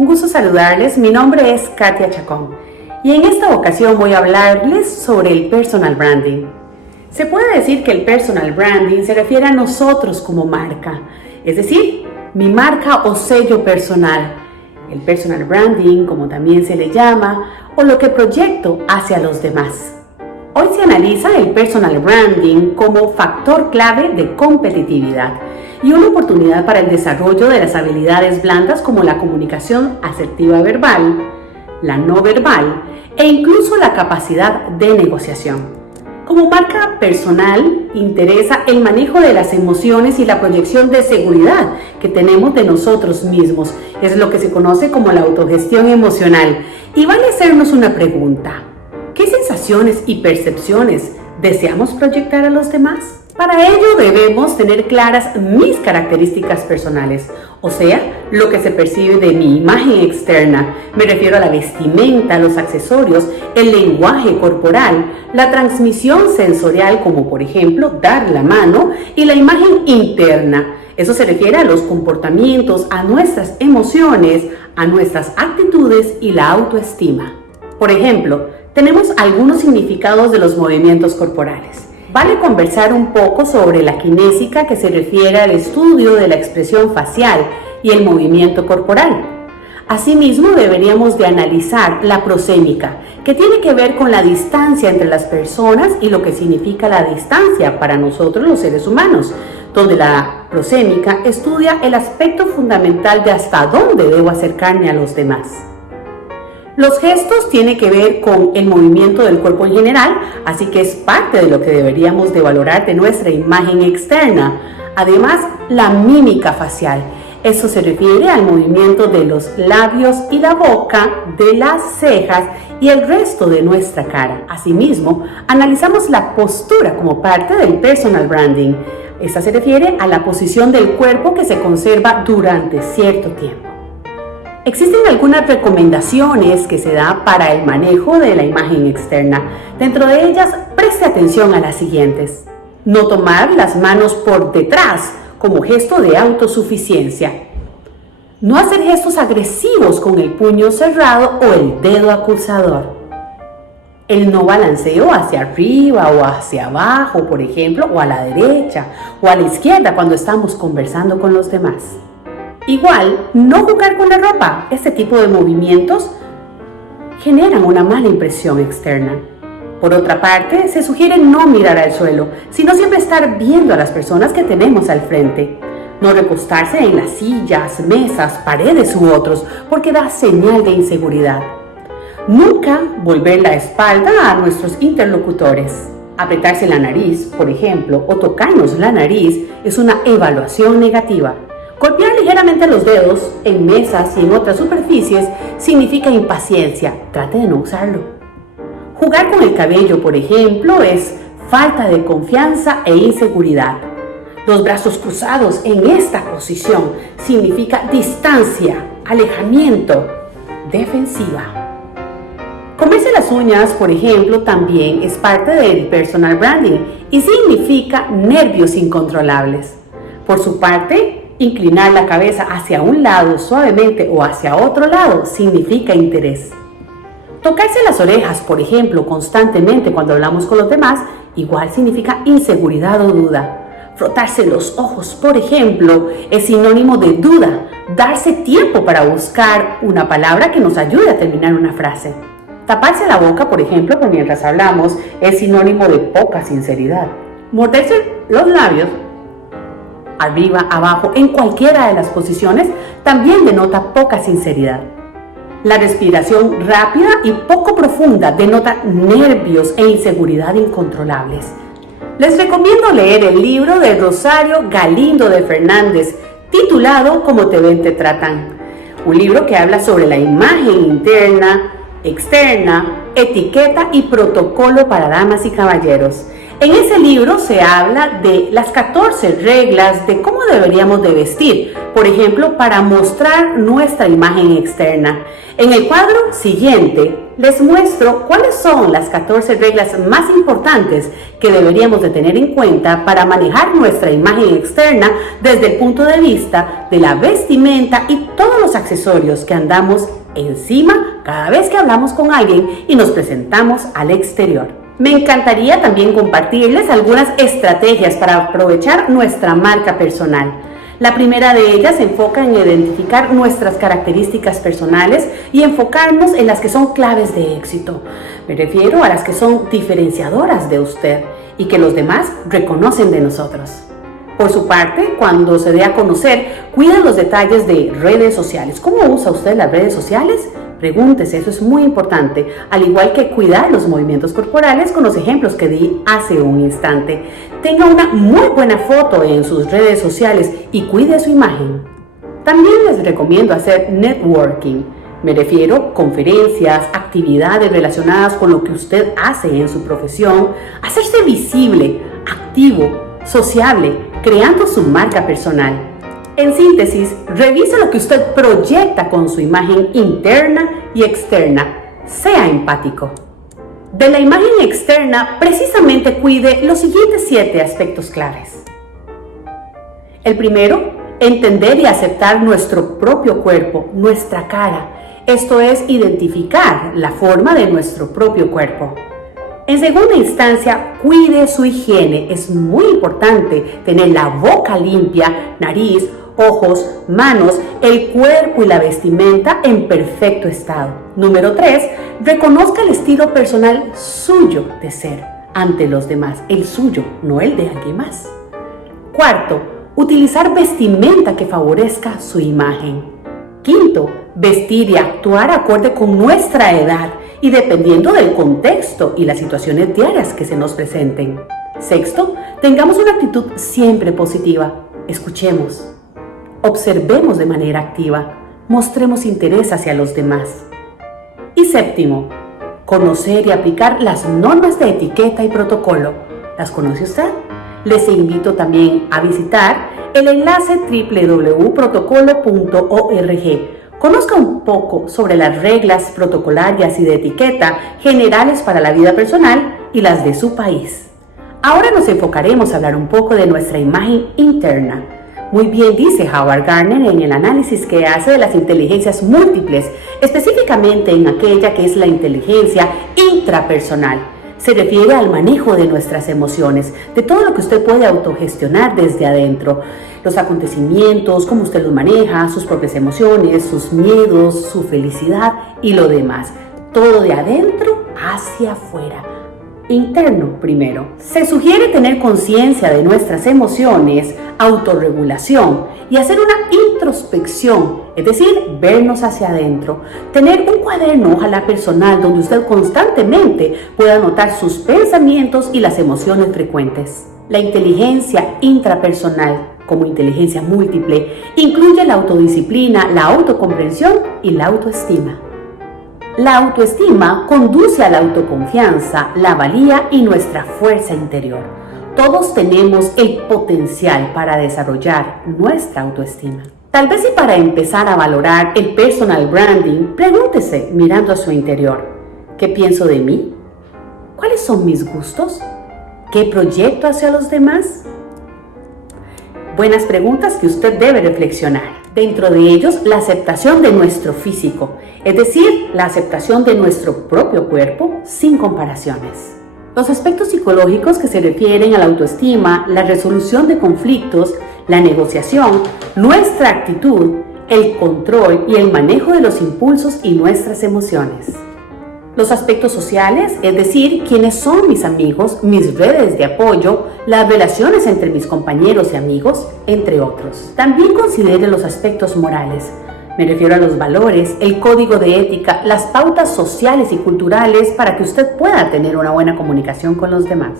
Un gusto saludarles, mi nombre es Katia Chacón y en esta ocasión voy a hablarles sobre el personal branding. Se puede decir que el personal branding se refiere a nosotros como marca, es decir, mi marca o sello personal. El personal branding, como también se le llama, o lo que proyecto hacia los demás. Hoy se analiza el personal branding como factor clave de competitividad y una oportunidad para el desarrollo de las habilidades blandas como la comunicación asertiva verbal, la no verbal e incluso la capacidad de negociación. Como marca personal, interesa el manejo de las emociones y la proyección de seguridad que tenemos de nosotros mismos. Es lo que se conoce como la autogestión emocional. Y vale hacernos una pregunta. ¿Qué sensaciones y percepciones deseamos proyectar a los demás? Para ello debemos tener claras mis características personales, o sea, lo que se percibe de mi imagen externa. Me refiero a la vestimenta, los accesorios, el lenguaje corporal, la transmisión sensorial, como por ejemplo dar la mano, y la imagen interna. Eso se refiere a los comportamientos, a nuestras emociones, a nuestras actitudes y la autoestima. Por ejemplo, tenemos algunos significados de los movimientos corporales. Vale conversar un poco sobre la kinésica, que se refiere al estudio de la expresión facial y el movimiento corporal. Asimismo, deberíamos de analizar la prosémica, que tiene que ver con la distancia entre las personas y lo que significa la distancia para nosotros los seres humanos, donde la prosémica estudia el aspecto fundamental de hasta dónde debo acercarme a los demás. Los gestos tienen que ver con el movimiento del cuerpo en general, así que es parte de lo que deberíamos de valorar de nuestra imagen externa. Además, la mímica facial. Eso se refiere al movimiento de los labios y la boca, de las cejas y el resto de nuestra cara. Asimismo, analizamos la postura como parte del personal branding. Esta se refiere a la posición del cuerpo que se conserva durante cierto tiempo. Existen algunas recomendaciones que se da para el manejo de la imagen externa. Dentro de ellas, preste atención a las siguientes. No tomar las manos por detrás como gesto de autosuficiencia. No hacer gestos agresivos con el puño cerrado o el dedo acusador. El no balanceo hacia arriba o hacia abajo, por ejemplo, o a la derecha o a la izquierda cuando estamos conversando con los demás. Igual, no jugar con la ropa. Este tipo de movimientos generan una mala impresión externa. Por otra parte, se sugiere no mirar al suelo, sino siempre estar viendo a las personas que tenemos al frente. No recostarse en las sillas, mesas, paredes u otros, porque da señal de inseguridad. Nunca volver la espalda a nuestros interlocutores. Apretarse la nariz, por ejemplo, o tocarnos la nariz es una evaluación negativa. Golpear ligeramente los dedos en mesas y en otras superficies significa impaciencia. Trate de no usarlo. Jugar con el cabello, por ejemplo, es falta de confianza e inseguridad. Los brazos cruzados en esta posición significa distancia, alejamiento, defensiva. Comerse las uñas, por ejemplo, también es parte del personal branding y significa nervios incontrolables. Por su parte, inclinar la cabeza hacia un lado suavemente o hacia otro lado significa interés. Tocarse las orejas, por ejemplo, constantemente cuando hablamos con los demás, igual significa inseguridad o duda. Frotarse los ojos, por ejemplo, es sinónimo de duda. Darse tiempo para buscar una palabra que nos ayude a terminar una frase. Taparse la boca, por ejemplo, mientras hablamos, es sinónimo de poca sinceridad. Morderse los labios, arriba, abajo, en cualquiera de las posiciones, también denota poca sinceridad. La respiración rápida y poco profunda denota nervios e inseguridad incontrolables. Les recomiendo leer el libro de Rosario Galindo de Fernández, titulado Cómo te ven, te tratan. Un libro que habla sobre la imagen interna, externa, etiqueta y protocolo para damas y caballeros. En ese libro se habla de las 14 reglas de cómo deberíamos de vestir por ejemplo, para mostrar nuestra imagen externa. En el cuadro siguiente les muestro cuáles son las 14 reglas más importantes que deberíamos de tener en cuenta para manejar nuestra imagen externa desde el punto de vista de la vestimenta y todos los accesorios que andamos encima cada vez que hablamos con alguien y nos presentamos al exterior. Me encantaría también compartirles algunas estrategias para aprovechar nuestra marca personal. La primera de ellas se enfoca en identificar nuestras características personales y enfocarnos en las que son claves de éxito. Me refiero a las que son diferenciadoras de usted y que los demás reconocen de nosotros. Por su parte, cuando se dé a conocer, cuida los detalles de redes sociales. ¿Cómo usa usted las redes sociales? Pregúntese, eso es muy importante, al igual que cuidar los movimientos corporales con los ejemplos que di hace un instante. Tenga una muy buena foto en sus redes sociales y cuide su imagen. También les recomiendo hacer networking. Me refiero a conferencias, actividades relacionadas con lo que usted hace en su profesión, hacerse visible, activo, sociable, creando su marca personal. En síntesis, revise lo que usted proyecta con su imagen interna y externa. Sea empático. De la imagen externa, precisamente cuide los siguientes 7 aspectos claves. El primero, entender y aceptar nuestro propio cuerpo, nuestra cara. Esto es identificar la forma de nuestro propio cuerpo. En segunda instancia, cuide su higiene. Es muy importante tener la boca limpia, nariz, ojos, manos, el cuerpo y la vestimenta en perfecto estado. Número 3, reconozca el estilo personal suyo de ser ante los demás, el suyo, no el de alguien más. Cuarto, utilizar vestimenta que favorezca su imagen. Quinto, vestir y actuar acorde con nuestra edad y dependiendo del contexto y las situaciones diarias que se nos presenten. Sexto, tengamos una actitud siempre positiva. Escuchemos. Observemos de manera activa, mostremos interés hacia los demás. Y séptimo, conocer y aplicar las normas de etiqueta y protocolo. ¿Las conoce usted? Les invito también a visitar el enlace www.protocolo.org. Conozca un poco sobre las reglas protocolarias y de etiqueta generales para la vida personal y las de su país. Ahora nos enfocaremos a hablar un poco de nuestra imagen interna. Muy bien dice Howard Gardner en el análisis que hace de las inteligencias múltiples, específicamente en aquella que es la inteligencia intrapersonal. Se refiere al manejo de nuestras emociones, de todo lo que usted puede autogestionar desde adentro. Los acontecimientos, cómo usted los maneja, sus propias emociones, sus miedos, su felicidad y lo demás. Todo de adentro hacia afuera. Interno primero. Se sugiere tener conciencia de nuestras emociones, autorregulación y hacer una introspección, es decir, vernos hacia adentro. Tener un cuaderno, ojalá personal, donde usted constantemente pueda anotar sus pensamientos y las emociones frecuentes. La inteligencia intrapersonal, como inteligencia múltiple, incluye la autodisciplina, la autocomprensión y la autoestima. La autoestima conduce a la autoconfianza, la valía y nuestra fuerza interior. Todos tenemos el potencial para desarrollar nuestra autoestima. Tal vez y para empezar a valorar el personal branding, pregúntese mirando a su interior: ¿qué pienso de mí? ¿Cuáles son mis gustos? ¿Qué proyecto hacia los demás? Buenas preguntas que usted debe reflexionar. Dentro de ellos, la aceptación de nuestro físico, es decir, la aceptación de nuestro propio cuerpo sin comparaciones. Los aspectos psicológicos que se refieren a la autoestima, la resolución de conflictos, la negociación, nuestra actitud, el control y el manejo de los impulsos y nuestras emociones. Los aspectos sociales, es decir, quiénes son mis amigos, mis redes de apoyo, las relaciones entre mis compañeros y amigos, entre otros. También considere los aspectos morales. Me refiero a los valores, el código de ética, las pautas sociales y culturales para que usted pueda tener una buena comunicación con los demás.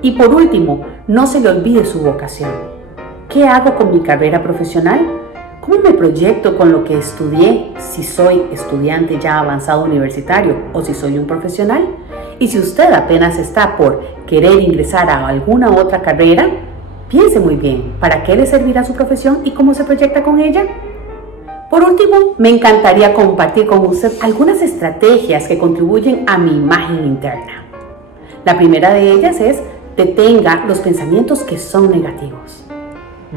Y por último, no se le olvide su vocación. ¿Qué hago con mi carrera profesional? ¿Cómo me proyecto con lo que estudié, si soy estudiante ya avanzado universitario o si soy un profesional? Y si usted apenas está por querer ingresar a alguna otra carrera, Piense muy bien, ¿para qué le servirá su profesión y cómo se proyecta con ella? Por último, me encantaría compartir con usted algunas estrategias que contribuyen a mi imagen interna. La primera de ellas es: detenga los pensamientos que son negativos.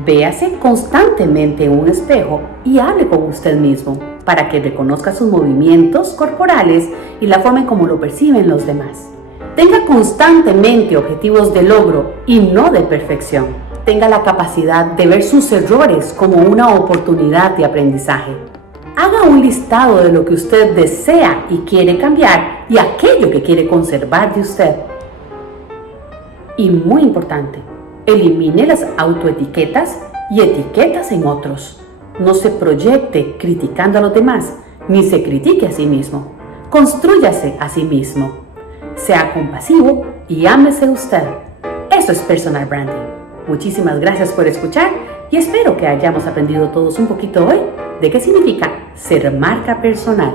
Véase constantemente en un espejo y hable con usted mismo para que reconozca sus movimientos corporales y la forma en cómo lo perciben los demás. Tenga constantemente objetivos de logro y no de perfección. Tenga la capacidad de ver sus errores como una oportunidad de aprendizaje. Haga un listado de lo que usted desea y quiere cambiar y aquello que quiere conservar de usted. Y muy importante, elimine las autoetiquetas y etiquetas en otros. No se proyecte criticando a los demás, ni se critique a sí mismo. Constrúyase a sí mismo. Sea compasivo y ámese usted. Eso es personal branding. Muchísimas gracias por escuchar y espero que hayamos aprendido todos un poquito hoy de qué significa ser marca personal.